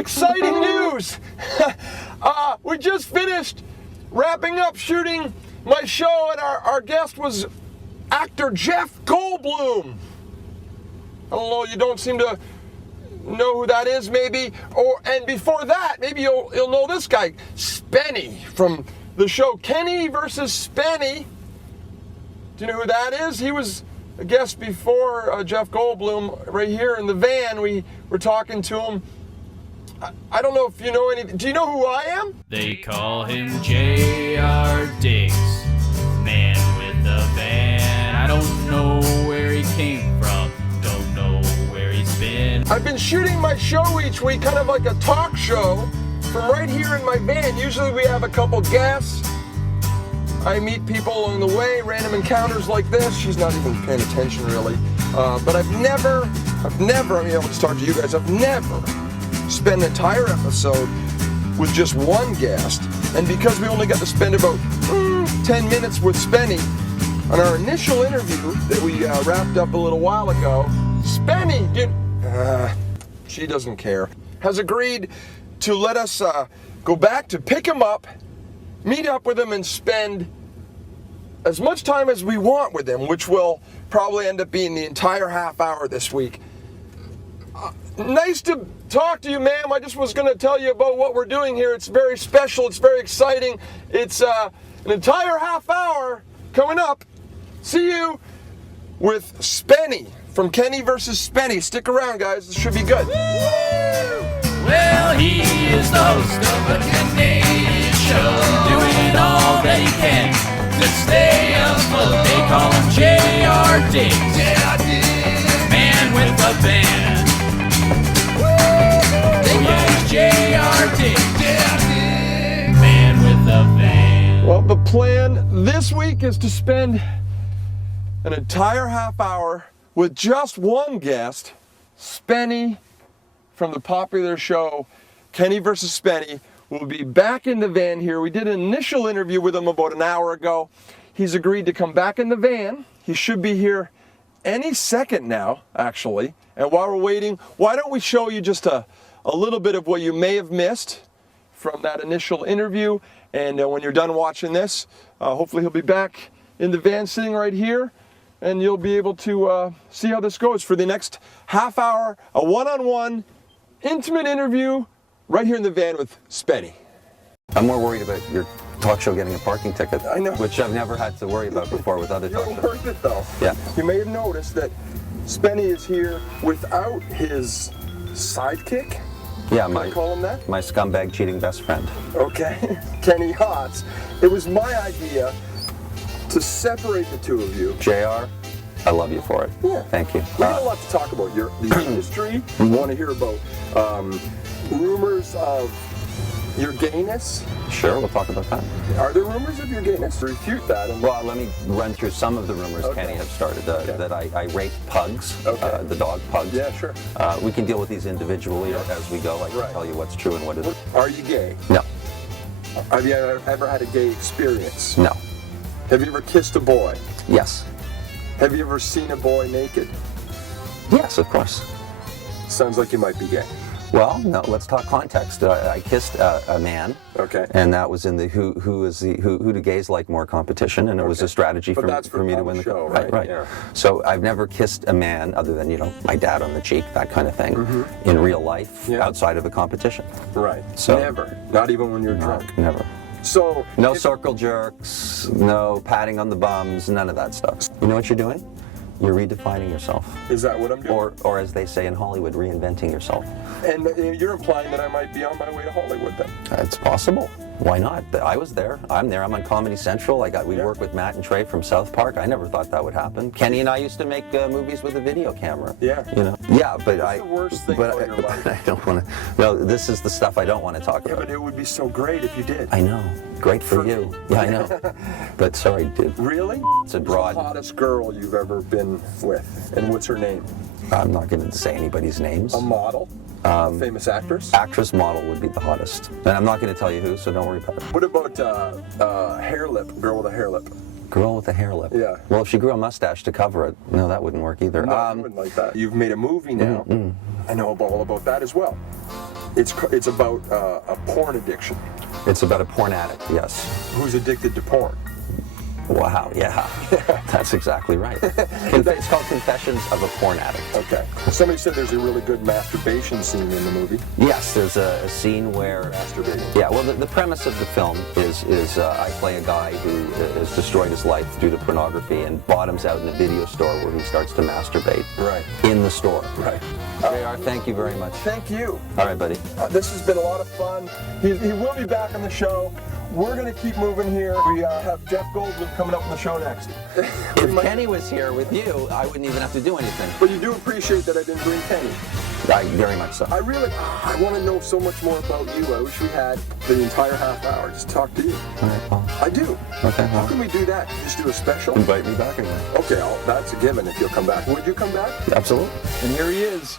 exciting news. We just finished wrapping up shooting my show, and our guest was actor Jeff Goldblum. I don't know, you don't seem to know who that is, maybe. And before that, maybe you'll know this guy, Spenny, from the show Kenny versus Spenny. Do you know who that is? He was a guest before Jeff Goldblum right here in the van. We were talking to him. I don't know if you know any. Do you know who I am? They call him J.R. Diggs, man with the van. I don't know where he came from, don't know where he's been. I've been shooting my show each week, kind of like a talk show, from right here in my van. Usually we have a couple guests. I meet people along the way, random encounters like this. She's not even paying attention really. But I've never, I mean, I'll just talk to you guys, I've never spent an entire episode with just one guest. And because we only got to spend about 10 minutes with Spenny on our initial interview that we wrapped up a little while ago, Spenny, she doesn't care, has agreed to let us go back to pick him up, meet up with him, and spend as much time as we want with him, which will probably end up being the entire half hour this week. Nice to talk to you, ma'am. I just was going to tell you about what we're doing here. It's very special. It's very exciting. It's an entire half hour coming up. See you with Spenny from Kenny versus Spenny. Stick around, guys. This should be good. Well, he is the host of a Canadian show, doing all that he can to stay afloat. They call him J.R. Diggs, man with a van. Oh yeah, he's J.R. Diggs, man with a van. Well, the plan this week is to spend an entire half hour with just one guest, Spenny, from the popular show Kenny versus Spenny. We'll be back in the van here. We did an initial interview with him about an hour ago. He's agreed to come back in the van. He should be here any second now, actually. And while we're waiting, why don't we show you just a little bit of what you may have missed from that initial interview. And when you're done watching this, hopefully he'll be back in the van sitting right here. And you'll be able to see how this goes for the next half hour, a one-on-one intimate interview right here in the van with Spenny. I'm more worried about your talk show getting a parking ticket, I know, which I've never had to worry about before with other talk You're shows. worth it though. Yeah. You may have noticed that Spenny is here without his sidekick. Yeah, Can I call him that? my scumbag cheating best friend. Okay, Kenny Hotz. It was my idea to separate the two of you. JR, I love you for it. Yeah. Thank you. We got a lot to talk about. The industry. We want to hear about rumors of your gayness. Sure, we'll talk about that. Are there rumors of your gayness? Refute that. And Well, let me run through some of the rumors Kenny has started. That I rape pugs, the dog pugs. Yeah, sure. We can deal with these individually as we go. I can tell you what's true and what isn't. Are you gay? No. Have you ever had a gay experience? No. Have you ever kissed a boy? Yes. Have you ever seen a boy naked? Yes, of course. Sounds like you might be gay. Well, no, let's talk context. I kissed a man. Okay. And that was in the who do gays like more competition, and it was a strategy for me to win the show, right. Right. Yeah. So I've never kissed a man other than my dad on the cheek, that kind of thing, in real life, outside of a competition. Right. So never. Not even when you're drunk. Never. So No circle jerks, no patting on the bums, none of that stuff. You know what you're doing? You're redefining yourself. Is that what I'm doing? Or as they say in Hollywood, reinventing yourself. And you're implying that I might be on my way to Hollywood then? It's possible. Why not? I was there. I'm there. I'm on Comedy Central. We work with Matt and Trey from South Park. I never thought that would happen. Kenny and I used to make movies with a video camera. Yeah. Yeah, but What's the worst thing about your life? I don't want to. No, this is the stuff I don't want to talk Yeah, about. but it would be so great if you did. I know. Great for you. Yeah, I know. But sorry, dude. Really? It's a broad. Who's the hottest girl you've ever been with? And what's her name? I'm not going to say anybody's names. A model? Famous actress? Actress model would be the hottest. And I'm not going to tell you who, so don't worry about it. What about hair lip? Girl with a hair lip? Girl with a hair lip. Yeah. Well, if she grew a mustache to cover it, no, that wouldn't work either. No, I wouldn't like that. You've made a movie now. I know all about that as well. It's about a porn addiction. It's about a porn addict, yes. Who's addicted to porn. Wow, yeah. That's exactly right. It's called Confessions of a Porn Addict. Okay. Somebody said there's a really good masturbation scene in the movie. Yes, there's a scene where... Masturbating. Yeah, well, the premise of the film is I play a guy who has destroyed his life due to pornography and bottoms out in a video store where he starts to masturbate. Right. In the store. Right. JR, thank you very much. Thank you. All right, buddy. This has been a lot of fun. He will be back on the show. We're going to keep moving here. We have Jeff Goldblum coming up on the show next. If Kenny was here with you, I wouldn't even have to do anything. But you do appreciate that I didn't bring Kenny. Very much so. I want to know so much more about you. I wish we had the entire half hour just to talk to you. All right, well. I do. Okay. How can we do that? Just do a special? Invite me back again. Okay, that's a given if you'll come back. Would you come back? Absolutely. And here he is.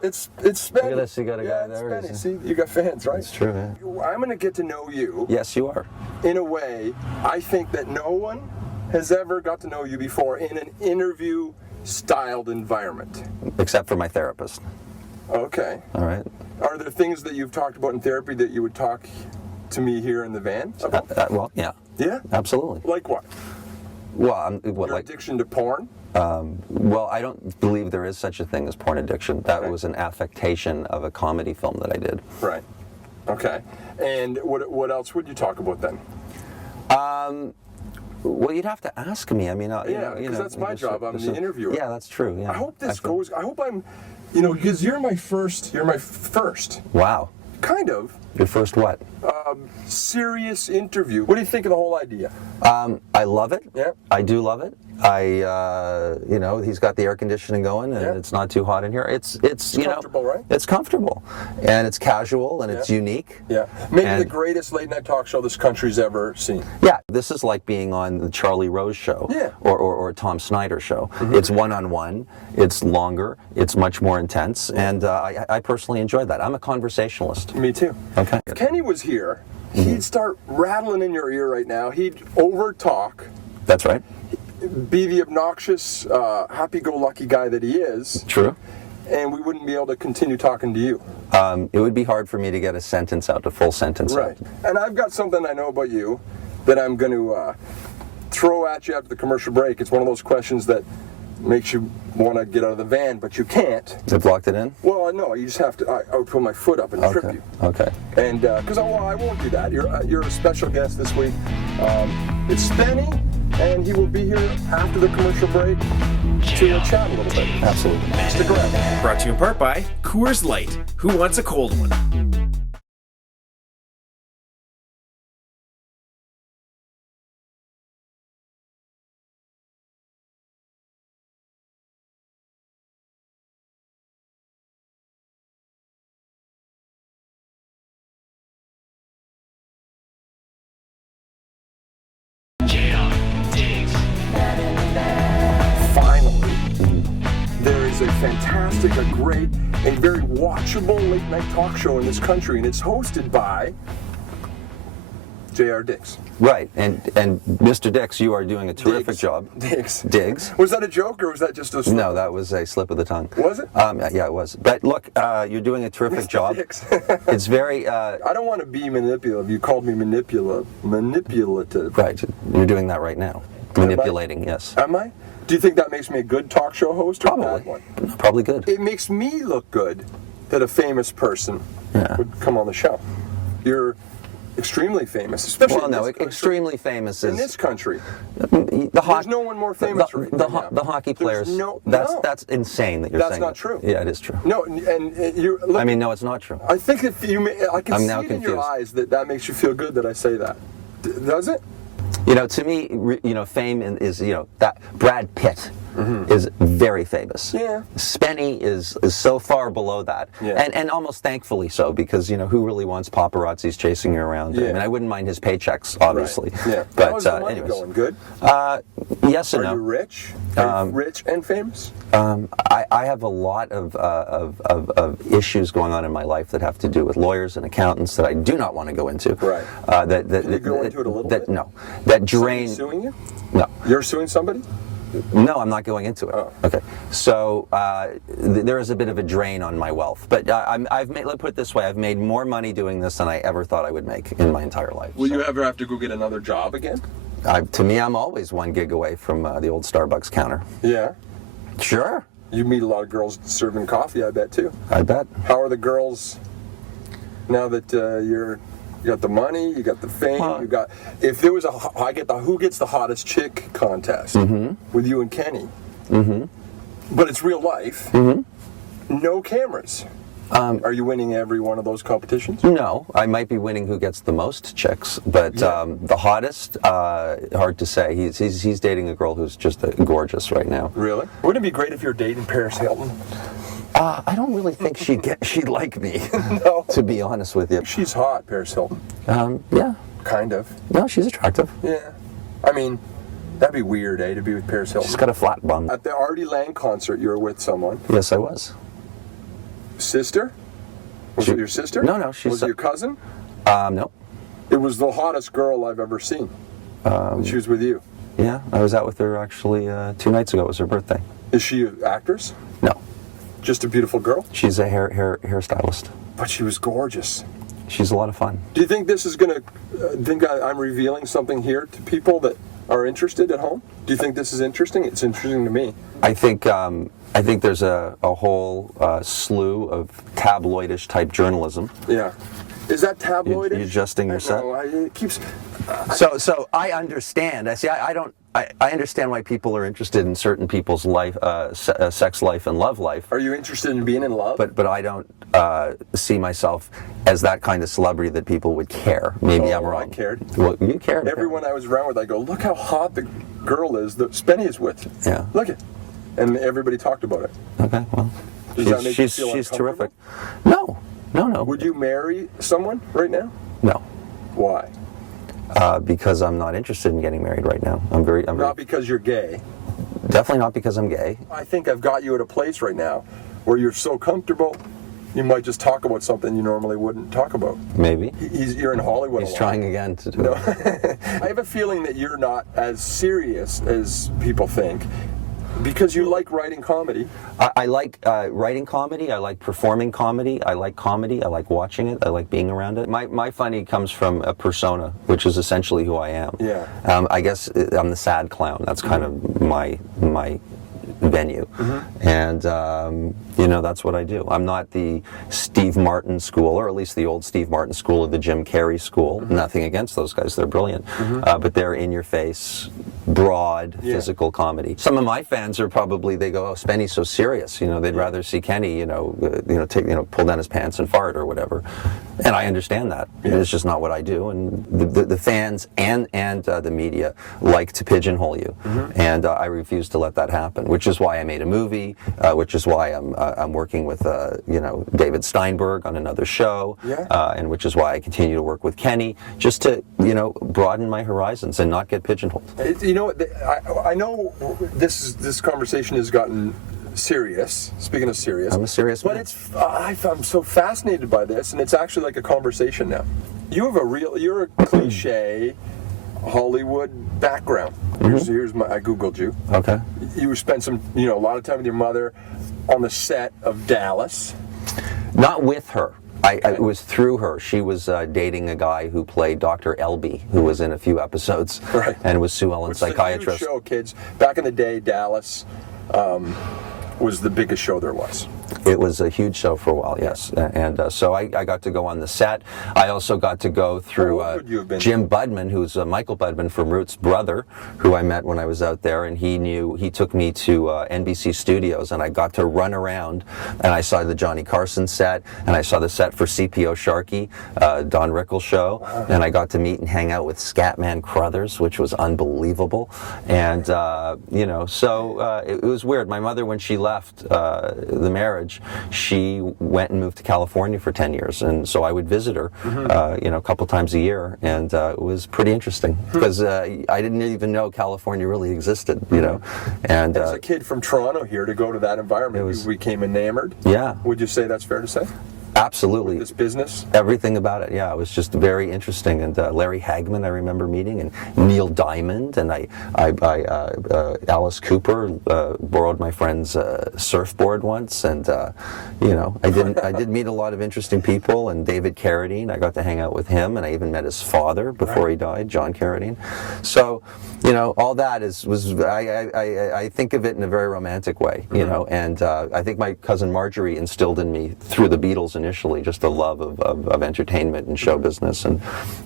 It's Spenny. Look at this, you got a guy there. It's Spenny. See, you got fans, right? That's true, man. I'm going to get to know you. Yes, you are. In a way, I think that no one has ever got to know you before in an interview-styled environment. Except for my therapist. Okay. All right. Are there things that you've talked about in therapy that you would talk to me here in the van about? Well, yeah. Yeah? Absolutely. Like what? Well, Your addiction to porn? Well, I don't believe there is such a thing as porn addiction. That was an affectation of a comedy film that I did. Right. Okay. And what else would you talk about then? Well, you'd have to ask me. I mean, because that's my job. I'm the interviewer. Yeah, that's true. Yeah. I hope this goes. I hope I'm, because you're my first. Wow. Kind of. Your first what? Serious interview. What do you think of the whole idea? I love it. Yeah. I do love it. He's got the air conditioning going, and it's not too hot in here. It's comfortable, right? It's comfortable, and it's casual, and it's unique. Yeah. Maybe the greatest late night talk show this country's ever seen. Yeah. This is like being on the Charlie Rose show. Yeah. Or Tom Snyder show. Mm-hmm. It's one-on-one. It's longer. It's much more intense, and I personally enjoy that. I'm a conversationalist. Me too. Okay. If Kenny was here, he'd start rattling in your ear right now. He'd over-talk. That's right. Be the obnoxious, happy-go-lucky guy that he is. True. And we wouldn't be able to continue talking to you. It would be hard for me to get a sentence out, a full sentence out. Right. And I've got something I know about you that I'm going to throw at you after the commercial break. It's one of those questions that makes you want to get out of the van, but you can't. They've locked it in? Well, no, you just have to. I would put my foot up and trip you. Okay. And because I won't do that. You're a special guest this week. It's Spenny, and he will be here after the commercial break to chat a little bit. Absolutely. Stick around. Brought to you in part by Coors Light. Who wants a cold one? Finally, there is a fantastic, a great, a very watchable late night talk show in this country, and it's hosted by J.R. Diggs. Right, and Mr. Dix, you are doing a terrific job. Diggs. Was that a joke, or was that just a slip? No, that was a slip of the tongue. Was it? Yeah, it was. But look, you're doing a terrific Mr. job. Dix. It's very... I don't want to be manipulative. You called me manipulative. Right, you're doing that right now. Manipulating, yes. Am I? Do you think that makes me a good talk show host or a bad one? Probably good. It makes me look good that a famous person would come on the show. You're extremely famous, especially Well, in no, this country. extremely famous is... In this country. There's no one more famous right now. The hockey There's players, no- that's insane that you're saying That's not that. true. Yeah, it is true. No, and you look, I mean, no, it's not true. I think if I can I'm see now it in your confused. eyes that makes you feel good that I say that. Does it? To me, fame is, that Brad Pitt is very famous. Yeah. Spenny is so far below that. Yeah. And almost thankfully so, because, who really wants paparazzis chasing you around? Yeah. I mean, I wouldn't mind his paychecks, obviously. Right. Yeah. But How's the money anyways. going? Good? Yes and Are no. you rich? Are you rich and famous? I have a lot of issues going on in my life that have to do with lawyers and accountants that I do not want to go into. Right. Can you go into it a little bit? No. That drain... Somebody suing you? No. You're suing somebody? No, I'm not going into it. Oh. Okay. So there is a bit of a drain on my wealth. But I've made, let's put it this way, I've made more money doing this than I ever thought I would make in my entire life. Will you ever have to go get another job again? To me, I'm always 1 gig away from the old Starbucks counter. Yeah. Sure. You meet a lot of girls serving coffee, I bet, too. I bet. How are the girls now that you got the money, you got the fame, you got... If there was I get the Who Gets the Hottest Chick contest with you and Kenny, but it's real life, no cameras. Are you winning every one of those competitions? No, I might be winning Who Gets the Most chicks, but the hottest, hard to say. He's dating a girl who's just gorgeous right now. Really? Wouldn't it be great if you're dating Paris Hilton? I don't really think she'd like me, No. to be honest with you. She's hot, Paris Hilton. Yeah. Kind of. No, she's attractive. Yeah. I mean, that'd be weird, to be with Paris Hilton. She's got a flat bum. At the Artie Lang concert, you were with someone. Yes, I was. Sister? Was it your sister? No, Was it your cousin? No. It was the hottest girl I've ever seen. She was with you. Yeah, I was out with her actually 2 nights ago. It was her birthday. Is she an actress? No. Just a beautiful girl? She's a hairstylist. But she was gorgeous. She's a lot of fun. Do you think this is going to... think I'm revealing something here to people that are interested at home? Do you think this is interesting? It's interesting to me. I think there's a whole slew of tabloidish type journalism. Yeah. Is that tabloidish? You adjusting yourself? No, it keeps... So I understand. I understand why people are interested in certain people's life, sex life and love life. Are you interested in being in love? But I don't see myself as that kind of celebrity that people would care. Maybe I'm wrong. I cared. Well, you cared. Everyone I was around with, I go, look how hot the girl is that Spenny is with. Yeah. Look it. And everybody talked about it. Okay, well, Does that make you feel she's uncomfortable? terrific. No. Would you marry someone right now? No. Why? Because I'm not interested in getting married right now. Not because you're gay. Definitely not because I'm gay. I think I've got you at a place right now where you're so comfortable, you might just talk about something you normally wouldn't talk about. Maybe. You're in Hollywood. He's trying again to do No. it. I have a feeling that you're not as serious as people think. Because you like writing comedy. I like writing comedy. I like performing comedy. I like comedy. I like watching it. I like being around it. My funny comes from a persona, which is essentially who I am. Yeah. I guess I'm the sad clown. That's kind of my venue. And, that's what I do. I'm not the Steve Martin school, or at least the old Steve Martin school or the Jim Carrey school. Nothing against those guys. They're brilliant. But they're in-your-face, broad, physical comedy. Some of my fans are probably, they go, oh, Spenny's so serious. They'd rather see Kenny, pull down his pants and fart or whatever. And I understand that. It's just not what I do. And the fans and the media like to pigeonhole you. And I refuse to let that happen, which is why I made a movie, which is why I'm working with David Steinberg on another show, and which is why I continue to work with Kenny, just to broaden my horizons and not get pigeonholed. I know this conversation has gotten serious. Speaking of serious, I'm a serious man. But I'm so fascinated by this, and it's actually like a conversation now. You're a cliche Hollywood background. Here's I googled you. Okay. You spent a lot of time with your mother on the set of Dallas. Not with her. It was through her. She was dating a guy who played Dr. Elby, who was in a few episodes, and was Sue Ellen's psychiatrist. It's a huge show, kids. Back in the day, Dallas was the biggest show there was. It was a huge show for a while, yes. And so I got to go on the set. I also got to go through Jim Budman, who's Michael Budman from Roots' brother, who I met when I was out there, and he took me to NBC Studios, and I got to run around, and I saw the Johnny Carson set, and I saw the set for CPO Sharkey, Don Rickles show, and I got to meet and hang out with Scatman Crothers, which was unbelievable. And, so it was weird. My mother, when she left the marriage, she went and moved to California for 10 years, and so I would visit her, a couple times a year, and it was pretty interesting because I didn't even know California really existed, And as a kid from Toronto here to go to that environment, you became enamored. Yeah. Would you say that's fair to say? Absolutely. This business? Everything about it, yeah. It was just very interesting. And Larry Hagman, I remember meeting, and Neil Diamond, and Alice Cooper borrowed my friend's surfboard once, and I did meet a lot of interesting people. And David Carradine, I got to hang out with him, and I even met his father before he died, John Carradine. So, all that I think of it in a very romantic way, and I think my cousin Marjorie instilled in me through the Beatles initially just a love of entertainment and show business, and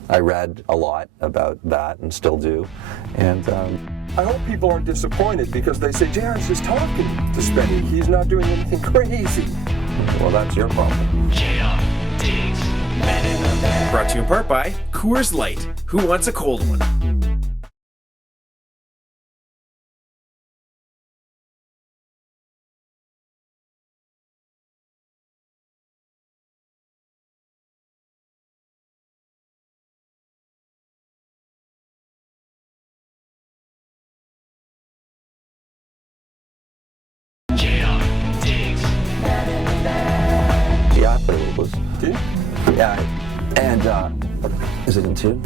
I read a lot about that and still do. And I hope people aren't disappointed because they say JR's just talking to Spenny. He's not doing anything crazy. Well, that's your problem. Brought to you in part by Coors Light. Who wants a cold one? Yeah, I play a little blues. Do you? Yeah, and is it in tune?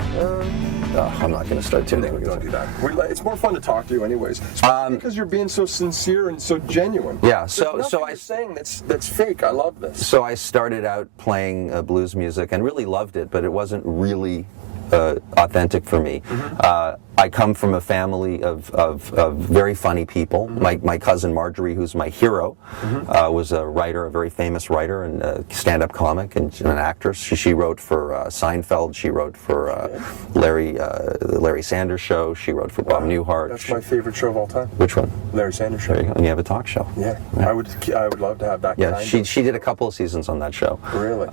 I'm not going to start tuning. We don't do that. It's more fun to talk to you anyways. Because you're being so sincere and so genuine. Yeah, so you're saying that's fake. I love this. So I started out playing blues music and really loved it, but it wasn't really authentic for me. I come from a family of very funny people. My cousin Marjorie, who's my hero, was a writer, a very famous writer and a stand-up comic and an actress. She wrote for Seinfeld. She wrote for the Larry Sanders Show. She wrote for Bob Newhart. That's my favorite show of all time. Which one? Larry Sanders Show. There you go. And you have a talk show. Yeah. I would love to have that. Yeah, she did a couple of seasons on that show. Really?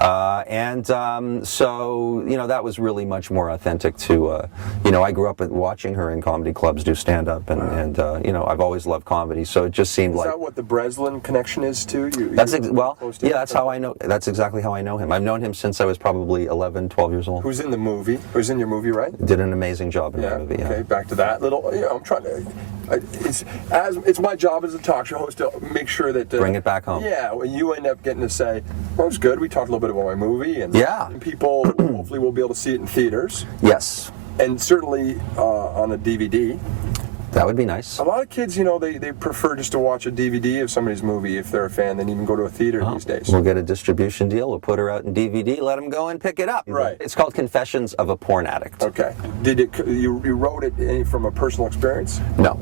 So that was really much more authentic to I grew up watching her in comedy clubs do stand-up, and I've always loved comedy, so it just seemed like. Is that what the Breslin connection is too? That's how I know. That's exactly how I know him. I've known him since I was probably 11, 12 years old. Who's in the movie? Who's in your movie, right? Did an amazing job in that movie. Yeah. Okay, back to that little. I'm trying to. It's my job as a talk show host to make sure that bring it back home. Yeah, when you end up getting to say, "Well, it's good. We talked a little bit about my movie," and people hopefully will be able to see it in theaters. Yes. And certainly on a DVD. That would be nice. A lot of kids, they prefer just to watch a DVD of somebody's movie if they're a fan than even go to a theater these days. We'll get a distribution deal. We'll put her out in DVD. Let them go and pick it up. Right. It's called Confessions of a Porn Addict. Okay. You wrote it from a personal experience? No.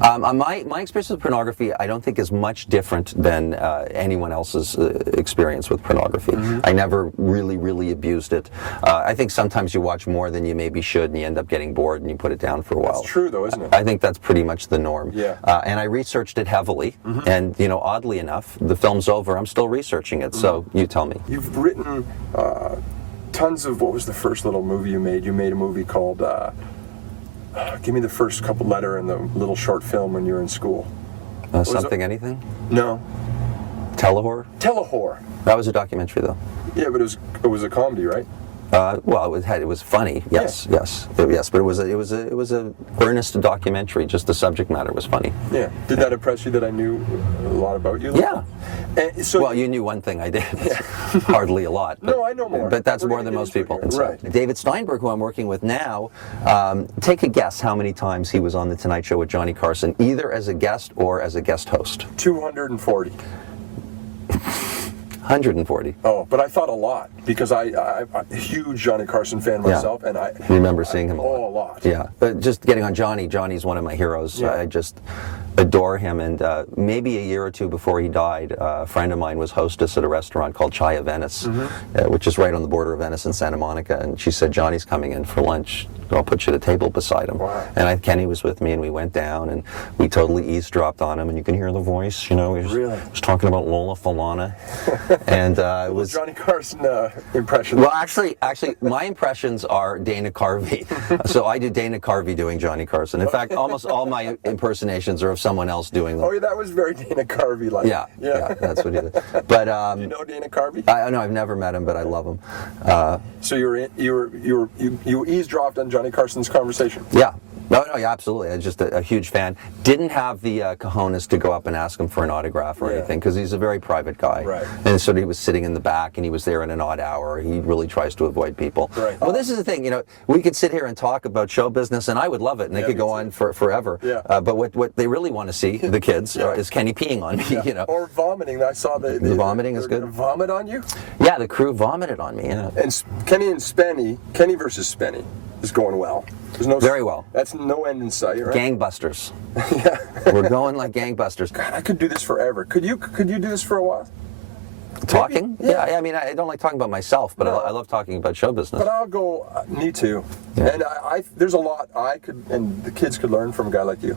My experience with pornography, I don't think is much different than anyone else's experience with pornography. I never really abused it. I think sometimes you watch more than you maybe should, and you end up getting bored, and you put it down for a while. That's true, though, isn't it? I think that's pretty much the norm. Yeah. And I researched it heavily, and oddly enough, the film's over. I'm still researching it. So you tell me. You've written tons of. What was the first little movie you made? You made a movie called. Give me the first couple letter in the little short film when you were in school. Something, anything? No. Telehorror? Telehorror. That was a documentary, though. Yeah, but it was a comedy, right? Well, it was funny. Yes, but it was a earnest documentary. Just the subject matter was funny. Yeah. Did that impress you that I knew a lot about you? Yeah. So you knew one thing I did. Hardly a lot. But, no, I know more. But that's more than most people. Right. David Steinberg, who I'm working with now, take a guess how many times he was on The Tonight Show with Johnny Carson, either as a guest or as a guest host. 240. 140. Oh, but I thought a lot because I'm a huge Johnny Carson fan myself, and I remember seeing him a lot. Oh, a lot. Yeah, but just getting on Johnny's one of my heroes. Yeah. I just adore him, and maybe a year or two before he died, a friend of mine was hostess at a restaurant called Chai Venice, which is right on the border of Venice and Santa Monica, and she said, Johnny's coming in for lunch. I'll put you at a table beside him. Wow. And Kenny was with me, and we went down, and we totally eavesdropped on him, and you can hear the voice, he was talking about Lola Falana, and it was Johnny Carson impression. Well, actually, my impressions are Dana Carvey. So I do Dana Carvey doing Johnny Carson. In fact, almost all my impersonations are of someone else doing them. Oh, yeah, that was very Dana Carvey-like. Yeah, that's what he did. But do you know Dana Carvey? I know I've never met him, but I love him. So you eavesdropped on Johnny Carson's conversation. Yeah. No, yeah, absolutely. I'm just a huge fan. Didn't have the cojones to go up and ask him for an autograph or anything, because he's a very private guy. Right. And so he was sitting in the back, and he was there in an odd hour. He really tries to avoid people. Right. Well, this is the thing. You know, we could sit here and talk about show business, and I would love it, and it could go on for forever. Yeah. But what they really want to see, the kids, is Kenny peeing on me. You know. Or vomiting. I saw the vomiting is good. Vomit on you? Yeah, the crew vomited on me. Yeah. And Kenny and Spenny, Kenny versus Spenny, is going well. There's no Very well. That's no end in sight, right? Gangbusters. Yeah. We're going like gangbusters. God, I could do this forever. Could you do this for a while? Talking? Maybe? Yeah. I mean, I don't like talking about myself, but No. I love talking about show business. But I'll go. Me too. Yeah. And there's a lot I could, and the kids could learn from a guy like you.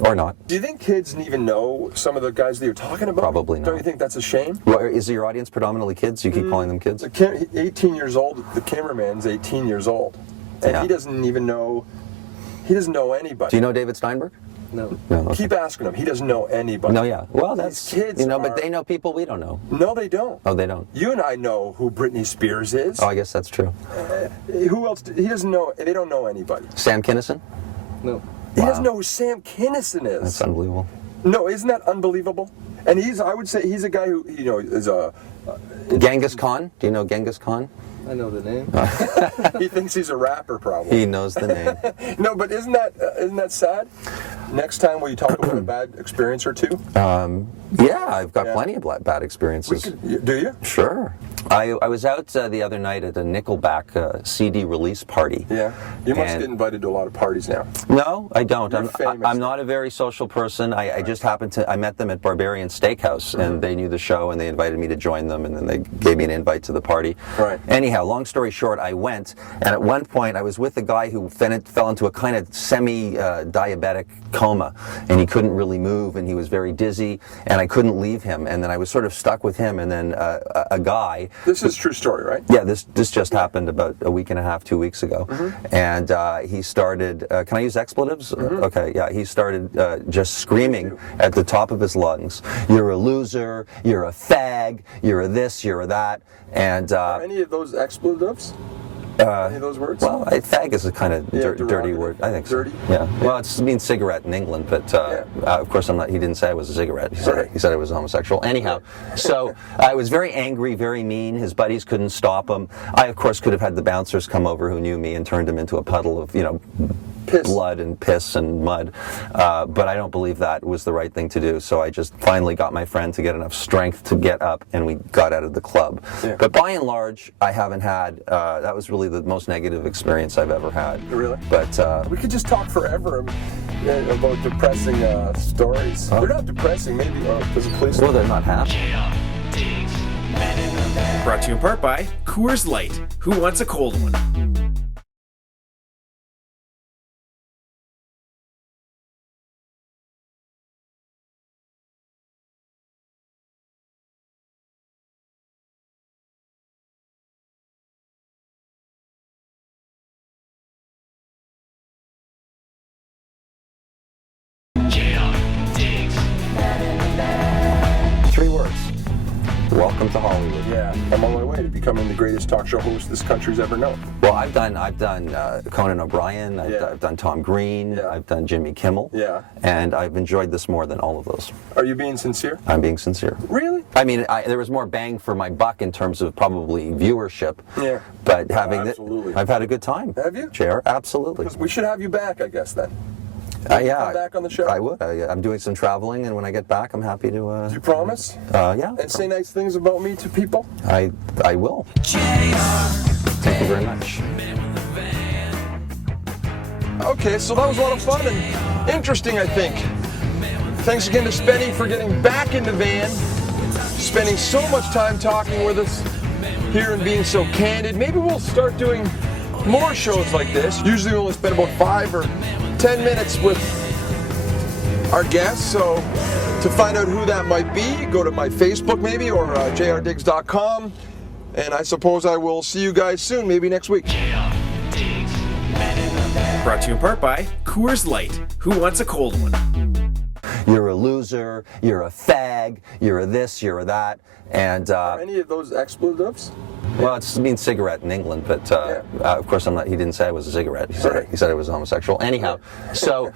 Or not. Do you think kids even know some of the guys that you're talking about? Probably not. Don't you think that's a shame? Well, is your audience predominantly kids? You keep calling them kids? 18 years old. The cameraman's 18 years old, and Yeah. he doesn't even know. He doesn't know anybody. Do you know David Steinberg? No. No. Okay. Keep asking him. He doesn't know anybody. No, yeah. Well, These that's kids you know, are- but they know people we don't know. No, they don't. Oh, they don't. You and I know who Britney Spears is. Oh, I guess that's true. Who else? He doesn't know. They don't know anybody. Sam Kinison? No. He Wow. doesn't know who Sam Kinison is. That's unbelievable. No, isn't that unbelievable? And I would say he's a guy who, is a. Genghis Khan? Do you know Genghis Khan? I know the name. He thinks he's a rapper, probably. He knows the name. No, but isn't that sad? Next time, will you talk about a bad experience or two? Yeah, I've got Yeah. plenty of bad experiences. Do you? Sure. I was out the other night at a Nickelback CD release party. Yeah. You must And- get invited to a lot of parties now. No, I don't. You're famous. I'm not a very social person. I just happened to, I met them at Barbarian Steakhouse, and they knew the show, and they invited me to join them, and then they gave me an invite to the party. Right. Anyhow, long story short, I went, and at one point I was with a guy who fell into a kind of semi-diabetic coma, and he couldn't really move, and he was very dizzy, and I couldn't leave him, and then I was sort of stuck with him, and then a guy. This is a true story, right? Yeah, this just happened about a week and a half, 2 weeks ago, and he started. Can I use expletives? Okay, yeah. He started just screaming at the top of his lungs, "You're a loser! You're a fag! You're a this! You're a that!" And Are any of those expletives? Any of those words? well, fag is a kind of dirty derogatory. word. I think so. Dirty? Yeah. Well, it means cigarette in England, but of course I'm not. He didn't say I was a cigarette. He said I was a homosexual. Anyhow, so I was very angry, very mean. His buddies couldn't stop him. I, of course, could have had the bouncers come over who knew me and turned him into a puddle of Piss. blood and piss and mud. But I don't believe that was the right thing to do. So I just finally got my friend to get enough strength to get up, and we got out of the club. Yeah. But by and large, I haven't had. That was really the most negative experience I've ever had. Really? But We could just talk forever about depressing stories. They're not depressing, maybe, because the police. well, they're not happy. Brought to you in part by Coors Light. Who wants a cold one? Three words. Welcome to Hollywood. Yeah, I'm on my way to becoming the greatest talk show host this country's ever known. Well, I've done Conan O'Brien. Yeah. I've done Tom Green. Yeah. I've done Jimmy Kimmel. Yeah. And I've enjoyed this more than all of those. Are you being sincere? I'm being sincere. Really? I mean, there was more bang for my buck in terms of probably viewership. Yeah. But having absolutely. I've had a good time. Have you? JR, absolutely. We should have you back, I guess, then. Yeah. come back on the show? I would. I'm doing some traveling, and when I get back, I'm happy to. Do you promise? Yeah. And say nice things about me to people? I will. Thank you very much. Okay, so that was a lot of fun and interesting, I think. Thanks again to Spenny for getting back in the van, spending so much time talking with us here and being so candid. Maybe we'll start doing more shows like this. Usually we only spend about 5 or 10 minutes with our guests, so to find out who that might be, go to my Facebook maybe or jrdiggs.com, and I suppose I will see you guys soon, maybe next week. Brought to you in part by Coors Light. Who wants a cold one? you're a loser, you're a fag, you're a this, you're a that. And Are any of those expletives? well, it means cigarette in England, but of course I'm not. He didn't say I was a cigarette. He said it was homosexual. Anyhow, so